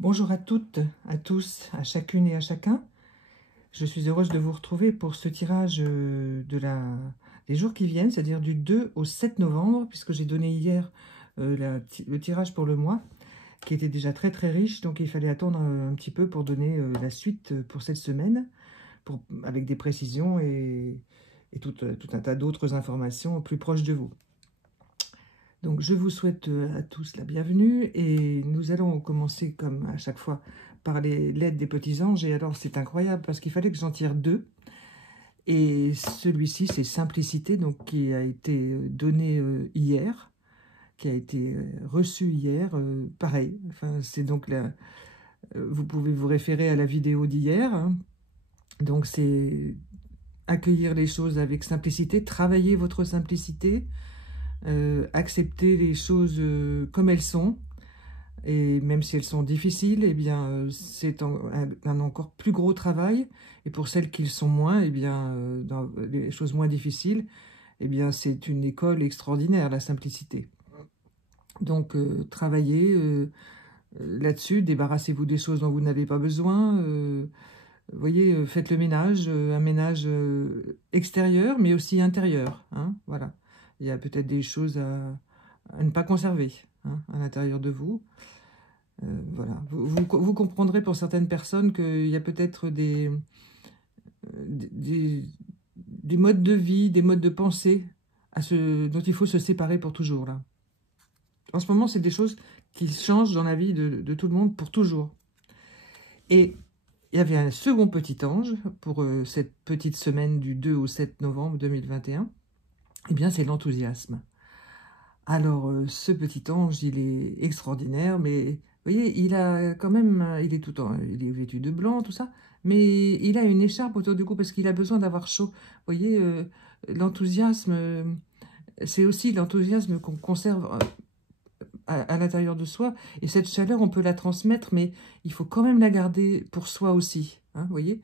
Bonjour à toutes, à tous, à chacune et à chacun. Je suis heureuse de vous retrouver pour ce tirage des jours qui viennent, c'est-à-dire du 2 au 7 novembre, puisque j'ai donné hier le tirage pour le mois, qui était déjà très très riche, donc il fallait attendre un petit peu pour donner la suite pour cette semaine, avec des précisions et tout un tas d'autres informations plus proches de vous. Donc je vous souhaite à tous la bienvenue et nous allons commencer comme à chaque fois par l'aide des petits anges. Et alors c'est incroyable parce qu'il fallait que j'en tire deux. Et celui-ci c'est Simplicité, donc qui a été donné hier, qui a été reçu hier, pareil. Enfin c'est donc là, vous pouvez vous référer à la vidéo d'hier. Hein. Donc c'est accueillir les choses avec simplicité, travailler votre simplicité. Accepter les choses comme elles sont, et même si elles sont difficiles, eh bien, c'est un encore plus gros travail, et pour celles qui le sont moins, eh bien, dans les choses moins difficiles, eh bien, c'est une école extraordinaire, la simplicité. Donc, travaillez là-dessus, débarrassez-vous des choses dont vous n'avez pas besoin, voyez, faites le ménage, un ménage extérieur, mais aussi intérieur, hein, voilà. Il y a peut-être des choses à ne pas conserver hein, à l'intérieur de vous. Voilà. Vous comprendrez pour certaines personnes qu'il y a peut-être des modes de vie, des modes de pensée dont il faut se séparer pour toujours. Là. En ce moment, c'est des choses qui changent dans la vie de tout le monde pour toujours. Et il y avait un second petit ange pour cette petite semaine du 2 au 7 novembre 2021. Eh bien, c'est l'enthousiasme. Alors, ce petit ange, il est extraordinaire, mais vous voyez, il a quand même, il est vêtu de blanc, tout ça, mais il a une écharpe autour du cou parce qu'il a besoin d'avoir chaud. Vous voyez, l'enthousiasme, c'est aussi l'enthousiasme qu'on conserve à l'intérieur de soi, et cette chaleur, on peut la transmettre, mais il faut quand même la garder pour soi aussi, hein, vous voyez.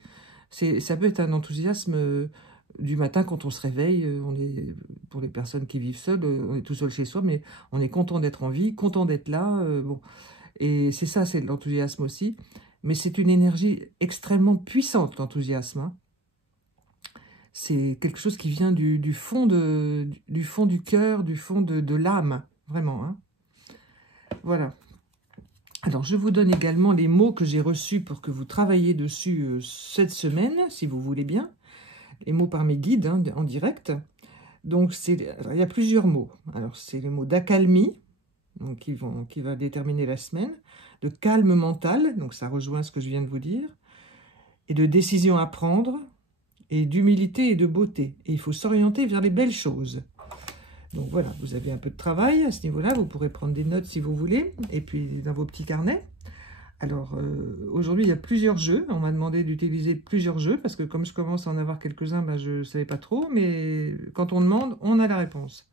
Ça peut être un enthousiasme du matin quand on se réveille, pour les personnes qui vivent seules, on est tout seul chez soi, mais on est content d'être en vie, content d'être là, bon. Et c'est ça, c'est de l'enthousiasme aussi, mais c'est une énergie extrêmement puissante, l'enthousiasme, hein. C'est quelque chose qui vient du fond du cœur, du fond de l'âme, vraiment, hein. Voilà. Alors, je vous donne également les mots que j'ai reçus pour que vous travailliez dessus cette semaine, si vous voulez bien. Les mots par mes guides, hein, en direct. Donc, il y a plusieurs mots. Alors, c'est le mot d'accalmie, donc qui va déterminer la semaine, de calme mental, donc ça rejoint ce que je viens de vous dire, et de décision à prendre, et d'humilité et de beauté. Et il faut s'orienter vers les belles choses. Donc voilà, vous avez un peu de travail à ce niveau-là, vous pourrez prendre des notes si vous voulez, et puis dans vos petits carnets. Alors, aujourd'hui, il y a plusieurs jeux. On m'a demandé d'utiliser plusieurs jeux, parce que comme je commence à en avoir quelques-uns, ben, je ne savais pas trop, mais quand on demande, on a la réponse.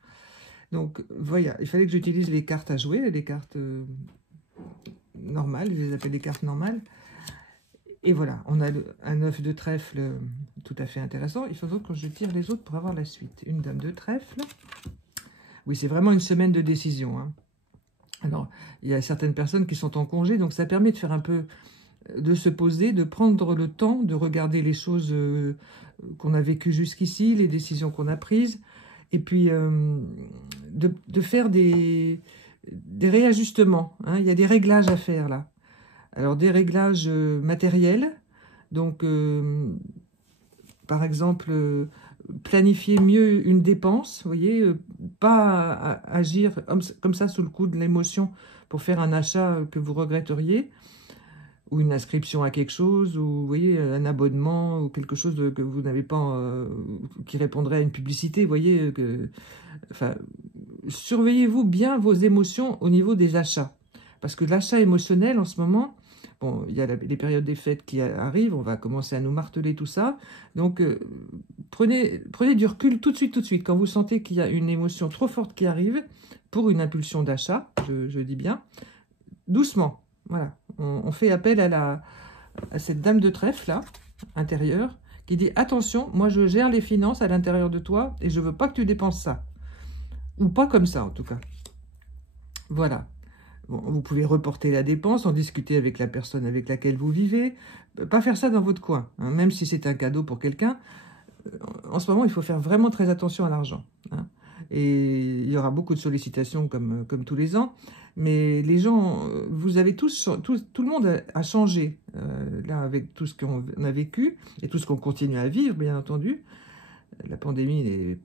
Donc, voilà, il fallait que j'utilise les cartes à jouer, les cartes normales, je les appelle les cartes normales. Et voilà, on a un 9 de trèfle tout à fait intéressant. Il faudra que je tire les autres pour avoir la suite. Une dame de trèfle. Oui, c'est vraiment une semaine de décision, hein. Alors, il y a certaines personnes qui sont en congé, donc ça permet de faire un peu, de se poser, de prendre le temps, de regarder les choses qu'on a vécues jusqu'ici, les décisions qu'on a prises, et puis de faire des réajustements, hein. Il y a des réglages à faire, là. Alors, des réglages matériels, donc, par exemple... planifier mieux une dépense, vous voyez, pas agir comme ça sous le coup de l'émotion pour faire un achat que vous regretteriez, ou une inscription à quelque chose, ou vous voyez, un abonnement, ou quelque chose que vous n'avez pas, qui répondrait à une publicité, vous voyez, enfin, surveillez-vous bien vos émotions au niveau des achats, parce que l'achat émotionnel en ce moment, bon, il y a les périodes des fêtes qui arrivent, on va commencer à nous marteler tout ça. Donc, prenez du recul tout de suite. Quand vous sentez qu'il y a une émotion trop forte qui arrive, pour une impulsion d'achat, je dis bien, doucement. Voilà, on fait appel à cette dame de trèfle, là, intérieure, qui dit « Attention, moi je gère les finances à l'intérieur de toi et je veux pas que tu dépenses ça. » Ou pas comme ça, en tout cas. Voilà. Bon, vous pouvez reporter la dépense, en discuter avec la personne avec laquelle vous vivez. Pas faire ça dans votre coin, hein, même si c'est un cadeau pour quelqu'un. En ce moment, il faut faire vraiment très attention à l'argent, hein. Et il y aura beaucoup de sollicitations comme tous les ans. Mais les gens, vous avez tout le monde a changé, là, avec tout ce qu'on a vécu et tout ce qu'on continue à vivre, bien entendu. La pandémie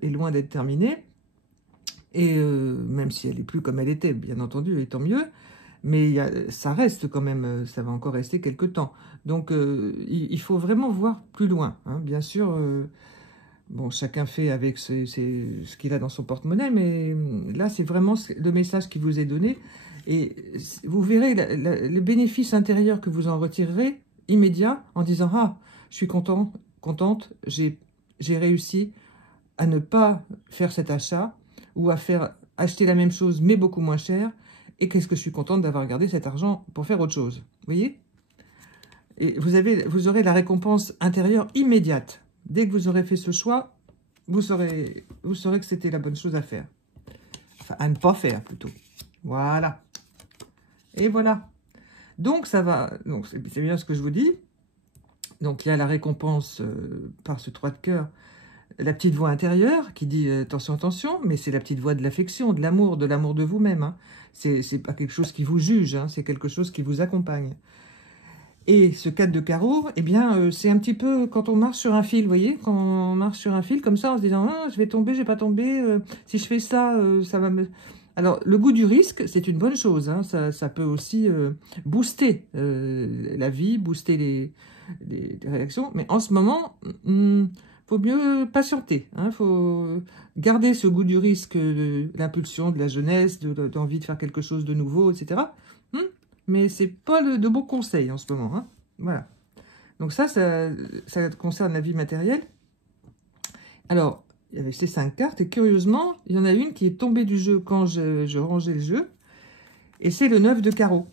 est loin d'être terminée. Et même si elle n'est plus comme elle était, bien entendu, et tant mieux. Mais ça reste quand même, ça va encore rester quelques temps. Donc, il faut vraiment voir plus loin, hein. Bien sûr, bon, chacun fait avec ce qu'il a dans son porte-monnaie, mais là, c'est vraiment le message qui vous est donné. Et vous verrez le bénéfice intérieur que vous en retirerez immédiat en disant « Ah, je suis contente, j'ai réussi à ne pas faire cet achat ou à acheter la même chose mais beaucoup moins cher. Et qu'est-ce que je suis contente d'avoir gardé cet argent pour faire autre chose. » Vous voyez? Et vous aurez la récompense intérieure immédiate. Dès que vous aurez fait ce choix, vous saurez que c'était la bonne chose à faire. Enfin, à ne pas faire, plutôt. Voilà. Et voilà. Donc, ça va. Donc, c'est bien ce que je vous dis. Donc, il y a la récompense par ce 3 de cœur. La petite voix intérieure qui dit attention, attention, mais c'est la petite voix de l'affection, de l'amour de vous-même, hein. C'est pas quelque chose qui vous juge, hein, c'est quelque chose qui vous accompagne. Et ce 4 de carreau, eh bien, c'est un petit peu quand on marche sur un fil, vous voyez, quand on marche sur un fil comme ça, en se disant ah, je vais tomber, je vais pas tomber, si je fais ça, ça va me... Alors, le goût du risque, c'est une bonne chose, hein, ça peut aussi booster la vie, booster les réactions, mais en ce moment... faut mieux patienter, hein, faut garder ce goût du risque, l'impulsion de la jeunesse, d'envie de faire quelque chose de nouveau, etc. Mais c'est pas de bons conseils en ce moment, hein. Voilà. Donc ça concerne la vie matérielle. Alors, il y avait ces 5 cartes, et curieusement, il y en a une qui est tombée du jeu quand je rangeais le jeu, et c'est le 9 de carreau.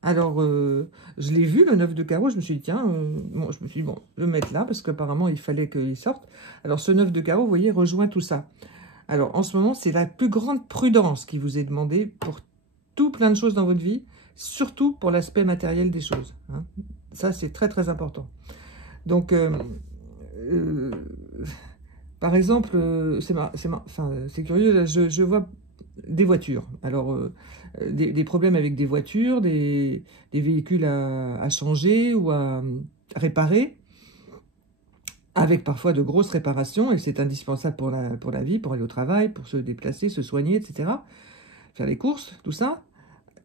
Alors, je l'ai vu, le 9 de carreau, je me suis dit, tiens, bon, je me suis dit, bon, je vais le mettre là, parce qu'apparemment, il fallait qu'il sorte. Alors, ce 9 de carreau, vous voyez, rejoint tout ça. Alors, en ce moment, c'est la plus grande prudence qui vous est demandée pour tout plein de choses dans votre vie, surtout pour l'aspect matériel des choses, hein. Ça, c'est très, très important. Donc, par exemple, c'est curieux, là, je vois des voitures. Alors, des problèmes avec des voitures, des véhicules à changer ou à réparer, avec parfois de grosses réparations, et c'est indispensable pour la vie, pour aller au travail, pour se déplacer, se soigner, etc. Faire les courses, tout ça.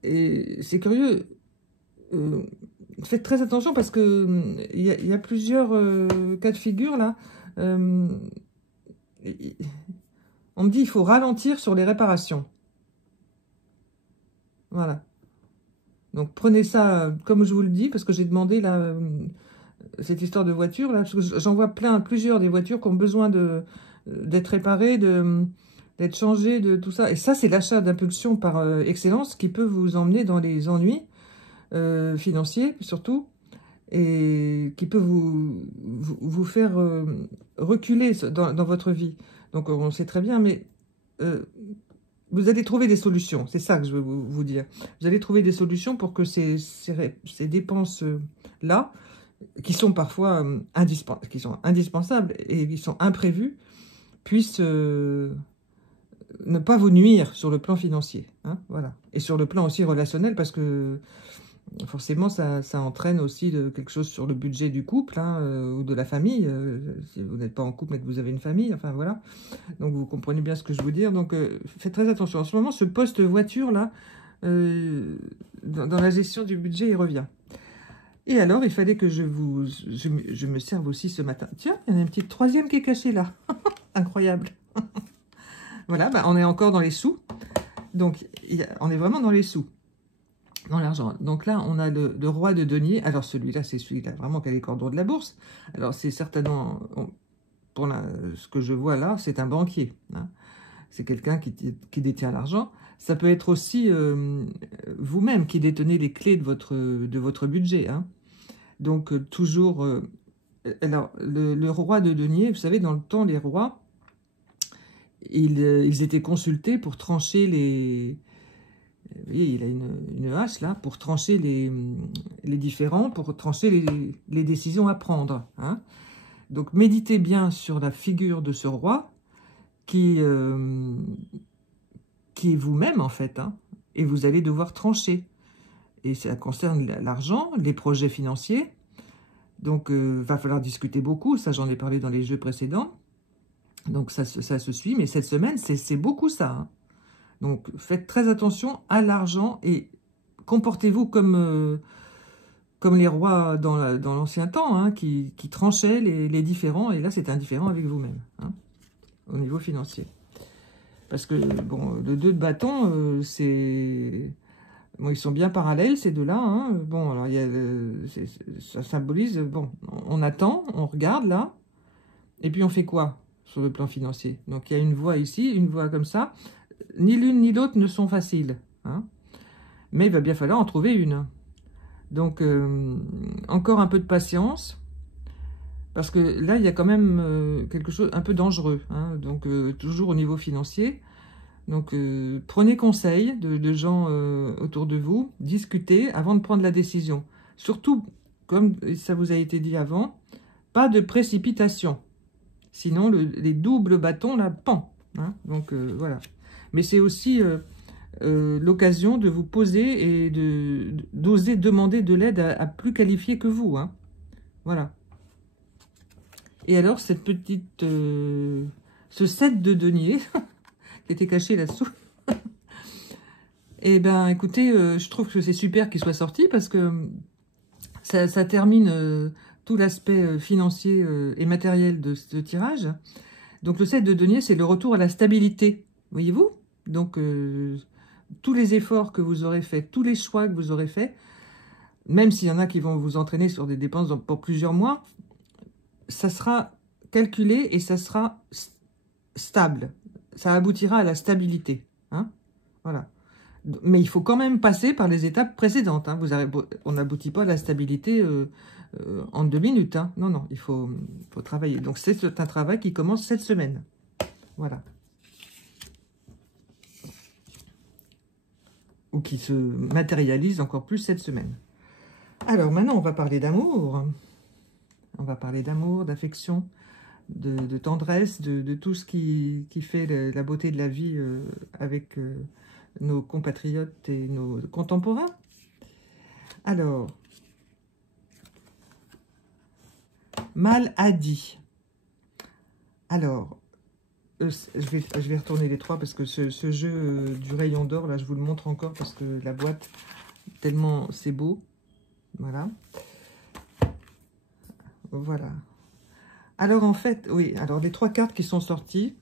Et c'est curieux, faites très attention parce que il y a plusieurs cas de figure là. On me dit il faut ralentir sur les réparations. Voilà. Donc prenez ça comme je vous le dis, parce que j'ai demandé là cette histoire de voiture là, parce que j'en vois plusieurs des voitures qui ont besoin d'être réparées, d'être changées, de tout ça. Et ça, c'est l'achat d'impulsion par excellence qui peut vous emmener dans les ennuis financiers surtout, et qui peut vous faire reculer dans votre vie. Donc on sait très bien, mais vous allez trouver des solutions, c'est ça que je veux vous dire. Vous allez trouver des solutions pour que ces dépenses-là, qui sont parfois indispensables et qui sont imprévues, puissent ne pas vous nuire sur le plan financier, hein, voilà. Et sur le plan aussi relationnel, parce que forcément, ça entraîne aussi quelque chose sur le budget du couple, hein, ou de la famille, si vous n'êtes pas en couple mais que vous avez une famille, enfin voilà. Donc vous comprenez bien ce que je veux dire. Donc faites très attention. En ce moment, ce poste voiture là, dans la gestion du budget, il revient. Et alors, il fallait que je me serve aussi ce matin. Tiens, il y en a une petite troisième qui est cachée là. Incroyable. Voilà, bah, on est encore dans les sous. Donc, on est vraiment dans les sous. Dans l'argent. Donc là, on a le roi de denier. Alors celui-là, c'est celui-là vraiment qui a les cordons de la bourse. Alors c'est certainement, pour ce que je vois là, c'est un banquier, hein. C'est quelqu'un qui détient l'argent. Ça peut être aussi vous-même qui détenez les clés de votre budget, hein. Donc toujours... alors, le roi de denier, vous savez, dans le temps, les rois, ils étaient consultés pour trancher Vous voyez, il a une hache là pour trancher les différends, pour trancher les décisions à prendre. Hein. Donc méditez bien sur la figure de ce roi qui est vous-même en fait. Hein, et vous allez devoir trancher. Et ça concerne l'argent, les projets financiers. Donc va falloir discuter beaucoup, ça j'en ai parlé dans les jeux précédents. Donc ça se suit, mais cette semaine c'est beaucoup ça. Hein. Donc, faites très attention à l'argent et comportez-vous comme les rois dans l'ancien temps, hein, qui tranchaient les différends. Et là, c'est un différend avec vous-même, hein, au niveau financier. Parce que, bon, le 2 de bâton, c'est... Bon, ils sont bien parallèles, ces deux-là. Hein. Bon, alors, ça symbolise... Bon, on attend, on regarde, là. Et puis, on fait quoi sur le plan financier? Donc, il y a une voie ici, une voie comme ça. Ni l'une ni l'autre ne sont faciles. Hein, mais il va bien falloir en trouver une. Donc, encore un peu de patience. Parce que là, il y a quand même quelque chose un peu dangereux. Hein, donc, toujours au niveau financier. Donc, prenez conseil de gens autour de vous. Discutez avant de prendre la décision. Surtout, comme ça vous a été dit avant, pas de précipitation. Sinon, les doubles bâtons, là, pan. Hein, donc, voilà. Mais c'est aussi l'occasion de vous poser et d'oser demander de l'aide à plus qualifiés que vous. Hein. Voilà. Et alors, cette petite... ce 7 de denier, qui était caché là-dessous, eh bien, écoutez, je trouve que c'est super qu'il soit sorti parce que ça termine tout l'aspect financier et matériel de ce tirage. Donc, le 7 de denier, c'est le retour à la stabilité. Voyez-vous? Donc, tous les efforts que vous aurez faits, tous les choix que vous aurez faits, même s'il y en a qui vont vous entraîner sur des dépenses pour plusieurs mois, ça sera calculé et ça sera stable. Ça aboutira à la stabilité. Hein, voilà. Mais il faut quand même passer par les étapes précédentes. Hein. On n'aboutit pas à la stabilité en 2 minutes. Hein. Non, non, il faut travailler. Donc, c'est un travail qui commence cette semaine. Voilà. Ou qui se matérialise encore plus cette semaine. Alors, maintenant, on va parler d'amour. On va parler d'amour, d'affection, de tendresse, de tout ce qui fait la beauté de la vie avec nos compatriotes et nos contemporains. Alors, maladie. Alors, je vais retourner les trois parce que ce jeu du rayon d'or, là, je vous le montre encore parce que la boîte, tellement c'est beau. Voilà. Voilà. Alors, en fait, oui, alors les 3 cartes qui sont sorties,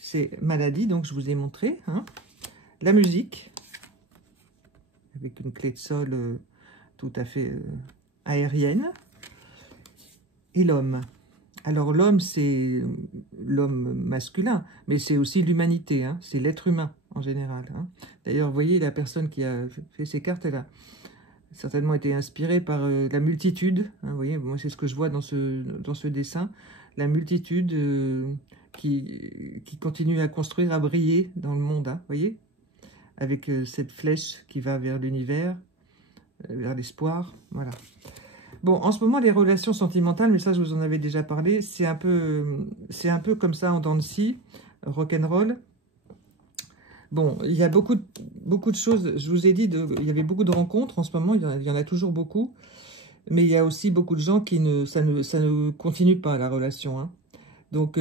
c'est maladie, donc je vous ai montré. Hein, la musique, avec une clé de sol tout à fait aérienne. Et l'homme. Alors, l'homme, c'est l'homme masculin, mais c'est aussi l'humanité, hein, c'est l'être humain en général. Hein. D'ailleurs, vous voyez, la personne qui a fait ces cartes, elle a certainement été inspirée par la multitude. Hein, vous voyez, moi, c'est ce que je vois dans ce dessin. La multitude qui continue à construire, à briller dans le monde, hein, vous voyez, avec cette flèche qui va vers l'univers, vers l'espoir, voilà. Bon, en ce moment, les relations sentimentales, mais ça, je vous en avais déjà parlé, c'est un peu comme ça, en dents de scie, rock'n'roll. Bon, il y a beaucoup de choses, je vous ai dit, il y avait beaucoup de rencontres en ce moment, il y en a toujours beaucoup, mais il y a aussi beaucoup de gens qui ça ne continue pas, la relation. Hein. Donc,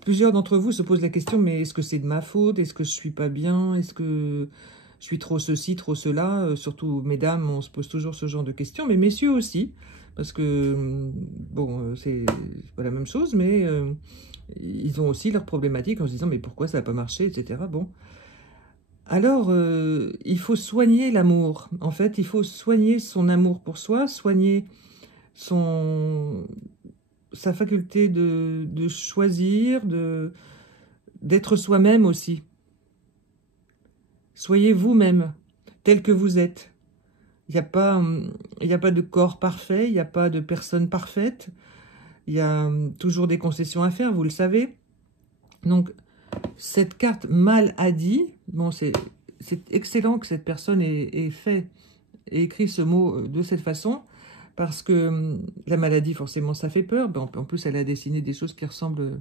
plusieurs d'entre vous se posent la question, mais est-ce que c'est de ma faute? Est-ce que je suis pas bien? Est-ce que je suis trop ceci, trop cela? Surtout, mesdames, on se pose toujours ce genre de questions, mais messieurs aussi, parce que, bon, c'est pas la même chose, mais ils ont aussi leurs problématiques en se disant, mais pourquoi ça n'a pas marché, etc. Bon. Alors, il faut soigner l'amour. En fait, il faut soigner son amour pour soi, soigner sa faculté de choisir, d'être soi-même aussi. Soyez vous-même, tel que vous êtes. Il n'y a pas de corps parfait, il n'y a pas de personne parfaite. Il y a toujours des concessions à faire, vous le savez. Donc, cette carte maladie, bon, c'est excellent que cette personne ait écrit ce mot de cette façon, parce que la maladie, forcément, ça fait peur. Ben, en plus, elle a dessiné des choses qui ressemblent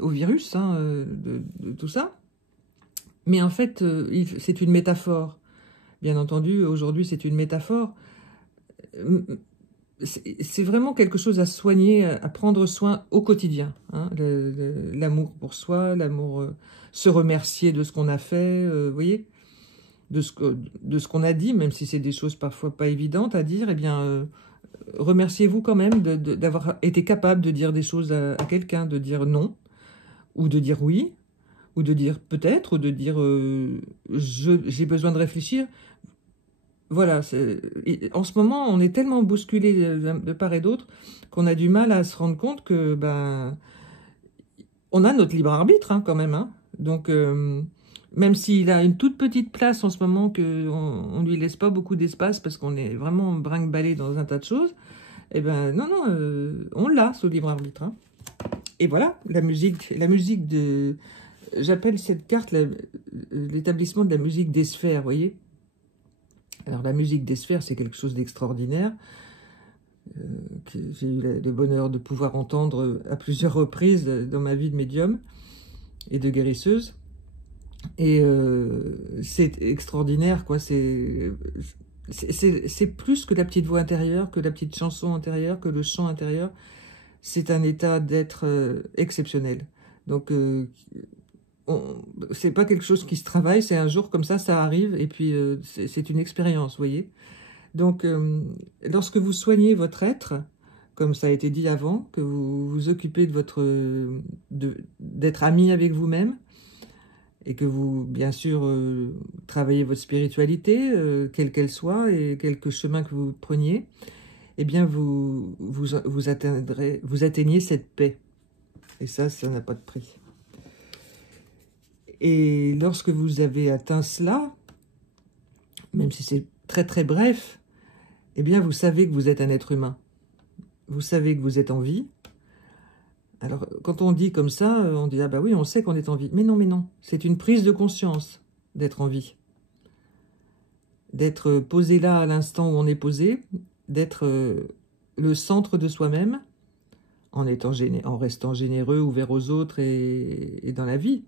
au virus, hein, de tout ça. Mais en fait, c'est une métaphore. Bien entendu, aujourd'hui, c'est une métaphore. C'est vraiment quelque chose à soigner, à prendre soin au quotidien. Hein, l'amour pour soi, l'amour, se remercier de ce qu'on a fait, vous voyez, de ce qu'on a dit, même si c'est des choses parfois pas évidentes à dire, eh bien, remerciez-vous quand même d'avoir été capable de dire des choses à quelqu'un, de dire non, ou de dire oui, ou de dire peut-être, ou de dire j'ai besoin de réfléchir. Voilà, en ce moment, on est tellement bousculé de part et d'autre qu'on a du mal à se rendre compte que ben, on a notre libre arbitre hein, quand même. Hein. Donc, même s'il a une toute petite place en ce moment, qu'on ne lui laisse pas beaucoup d'espace parce qu'on est vraiment brinque-ballé dans un tas de choses, eh ben non, on l'a, ce libre arbitre. Hein. Et voilà, la musique de... J'appelle cette carte l'établissement de la musique des sphères, vous voyez. Alors la musique des sphères, c'est quelque chose d'extraordinaire, que j'ai eu le bonheur de pouvoir entendre à plusieurs reprises dans ma vie de médium et de guérisseuse. Et c'est extraordinaire, quoi. C'est plus que la petite voix intérieure, que la petite chanson intérieure, que le chant intérieur. C'est un état d'être exceptionnel. Donc, c'est pas quelque chose qui se travaille, c'est un jour comme ça arrive, et puis c'est une expérience, vous voyez. Donc, lorsque vous soignez votre être, comme ça a été dit avant, que vous vous occupez de d'être ami avec vous-même, et que vous, bien sûr, travaillez votre spiritualité, quelle qu'elle soit, et quelque chemin que vous preniez, eh bien, vous atteignez cette paix. Et ça n'a pas de prix. Et lorsque vous avez atteint cela, même si c'est très très bref, eh bien, vous savez que vous êtes un être humain. Vous savez que vous êtes en vie. Alors, quand on dit comme ça, on dit « Ah bah oui, on sait qu'on est en vie. » Mais non, c'est une prise de conscience d'être en vie. D'être posé là à l'instant où on est posé, d'être le centre de soi-même, en restant généreux, ouvert aux autres et dans la vie.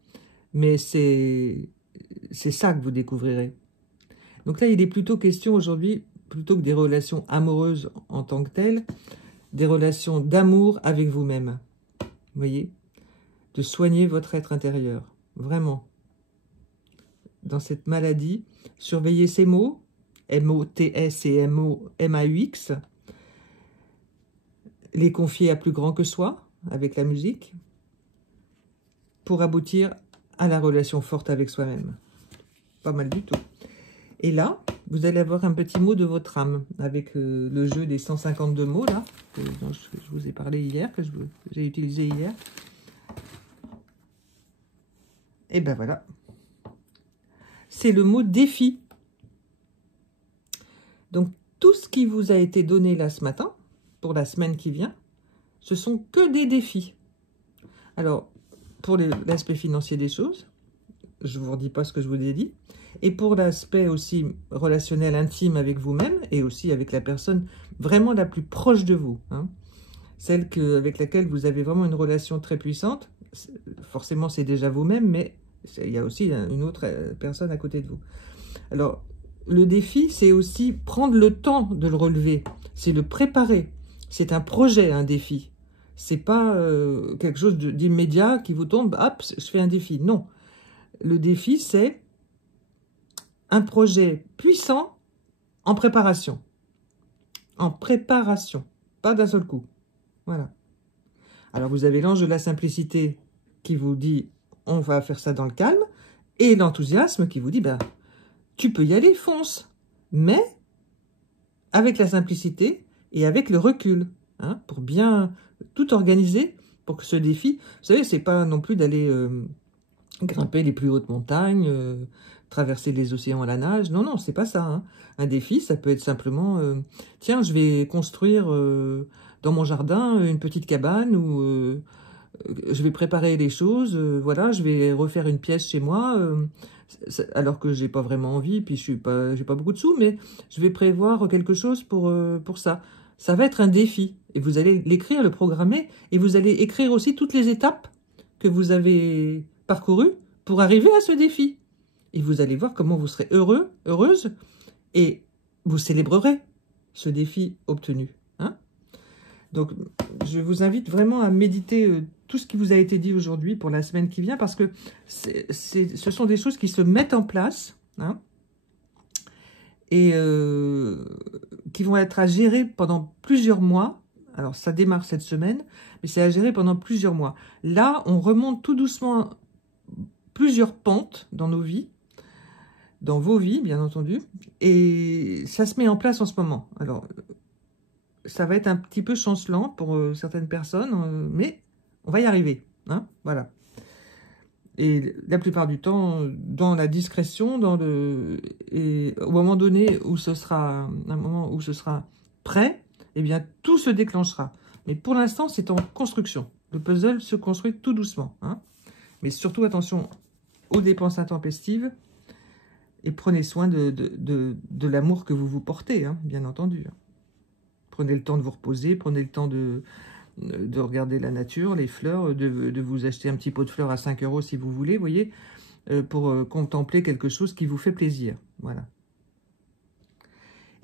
Mais c'est ça que vous découvrirez. Donc là, il est plutôt question aujourd'hui, plutôt que des relations amoureuses en tant que telles, des relations d'amour avec vous-même. Vous voyez? De soigner votre être intérieur. Vraiment. Dans cette maladie, surveillez ces mots, M-O-T-S et M-O-M-A-U-X, les confier à plus grand que soi, avec la musique, pour aboutir à la relation forte avec soi-même. Pas mal du tout. Et là, vous allez avoir un petit mot de votre âme, avec le jeu des 152 mots, là, dont je vous ai parlé hier, que j'ai utilisé hier. Et ben voilà. C'est le mot défi. Donc, tout ce qui vous a été donné là ce matin, pour la semaine qui vient, ce sont que des défis. Alors, pour l'aspect financier des choses, je ne vous redis pas ce que je vous ai dit, et pour l'aspect aussi relationnel intime avec vous-même, et aussi avec la personne vraiment la plus proche de vous, hein, celle avec laquelle vous avez vraiment une relation très puissante, forcément c'est déjà vous-même, mais il y a aussi une autre personne à côté de vous. Alors, le défi, c'est aussi prendre le temps de le relever, c'est le préparer, c'est un projet, un défi. C'est pas quelque chose d'immédiat qui vous tombe, hop, je fais un défi. Non. Le défi, c'est un projet puissant en préparation. En préparation. Pas d'un seul coup. Voilà. Alors, vous avez l'ange de la simplicité qui vous dit, on va faire ça dans le calme. Et l'enthousiasme qui vous dit, ben, tu peux y aller, fonce. Mais avec la simplicité et avec le recul. Hein, pour bien tout organiser pour que ce défi, vous savez, c'est pas non plus d'aller grimper les plus hautes montagnes, traverser les océans à la nage. Non, c'est pas ça. Hein. Un défi, ça peut être simplement, tiens, je vais construire dans mon jardin une petite cabane ou je vais préparer les choses, voilà, je vais refaire une pièce chez moi, alors que j'ai pas vraiment envie, puis j'ai pas beaucoup de sous, mais je vais prévoir quelque chose pour ça. Ça va être un défi, et vous allez l'écrire, le programmer, et vous allez écrire aussi toutes les étapes que vous avez parcourues pour arriver à ce défi. Et vous allez voir comment vous serez heureux, heureuse, et vous célébrerez ce défi obtenu. Hein? Donc, je vous invite vraiment à méditer tout ce qui vous a été dit aujourd'hui pour la semaine qui vient, parce que ce sont des choses qui se mettent en place, hein, et qui vont être à gérer pendant plusieurs mois. Alors, ça démarre cette semaine, mais c'est à gérer pendant plusieurs mois. Là, on remonte tout doucement plusieurs pentes dans nos vies, dans vos vies, bien entendu, et ça se met en place en ce moment. Alors, ça va être un petit peu chancelant pour certaines personnes, mais on va y arriver. Hein, voilà. Et la plupart du temps, dans la discrétion, et au moment donné où ce sera un moment où ce sera prêt, eh bien, tout se déclenchera. Mais pour l'instant, c'est en construction. Le puzzle se construit tout doucement. Hein. Mais surtout, attention aux dépenses intempestives et prenez soin de l'amour que vous vous portez, hein, bien entendu. Prenez le temps de vous reposer, prenez le temps de regarder la nature, les fleurs, de vous acheter un petit pot de fleurs à 5 € si vous voulez, vous voyez, pour contempler quelque chose qui vous fait plaisir. Voilà.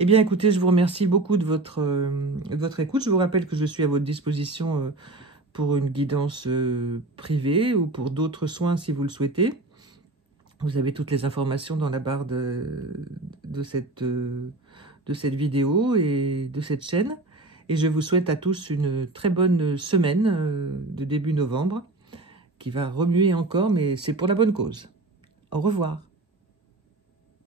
Eh bien, écoutez, je vous remercie beaucoup de votre écoute. Je vous rappelle que je suis à votre disposition pour une guidance privée ou pour d'autres soins si vous le souhaitez. Vous avez toutes les informations dans la barre de cette vidéo et de cette chaîne. Et je vous souhaite à tous une très bonne semaine de début novembre qui va remuer encore, mais c'est pour la bonne cause. Au revoir.